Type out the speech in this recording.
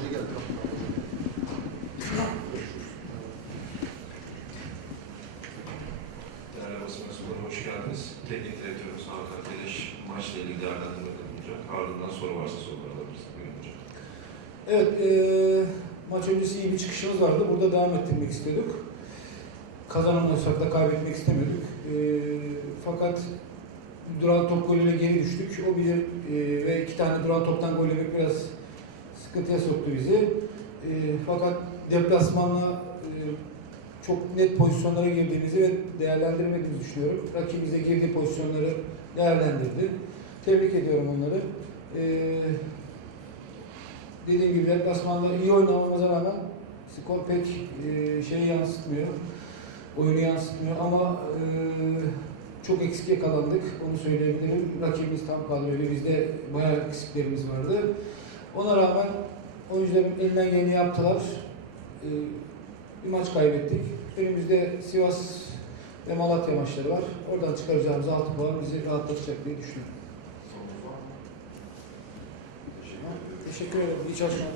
Hoca geldi. Teknik direktörümüz Hakan Teliş maçla ilgili değerlendirme yapacak. Ardından soru varsa sorular alabiliriz. Evet, ee, maç öncesi iyi bir çıkışımız vardı. Burada devam ettirmek istiyorduk. Kazanamıyorsak da kaybetmek istemiyorduk. E, fakat duran top golüyle geri düştük. O bilir e, ve iki tane duran toptan gol yemek biraz sıkıntıya soktu bizi. E, fakat deplasmanla e, çok net pozisyonlara girdiğimizi ve değerlendiremediğimizi düşünüyorum. Rakibimize girdiği pozisyonları değerlendirdi. Tebrik ediyorum onları. E, dediğim gibi deplasmanda iyi oynamamıza rağmen skor pek e, şeyi yansıtmıyor. Oyunu yansıtmıyor ama e, çok eksik yakalandık. Onu söyleyebilirim. Rakibimiz tam kadroydu. Bizde bayağı eksiklerimiz vardı. Ona rağmen oyuncuların elinden geleni yaptılar. E, bir maç kaybettik. Önümüzde Sivas ve Malatya maçları var. Oradan çıkaracağımız 6 puan bizi rahatlatacak diye düşünüyorum. Teşekkür ederim. İyi çalışmalar.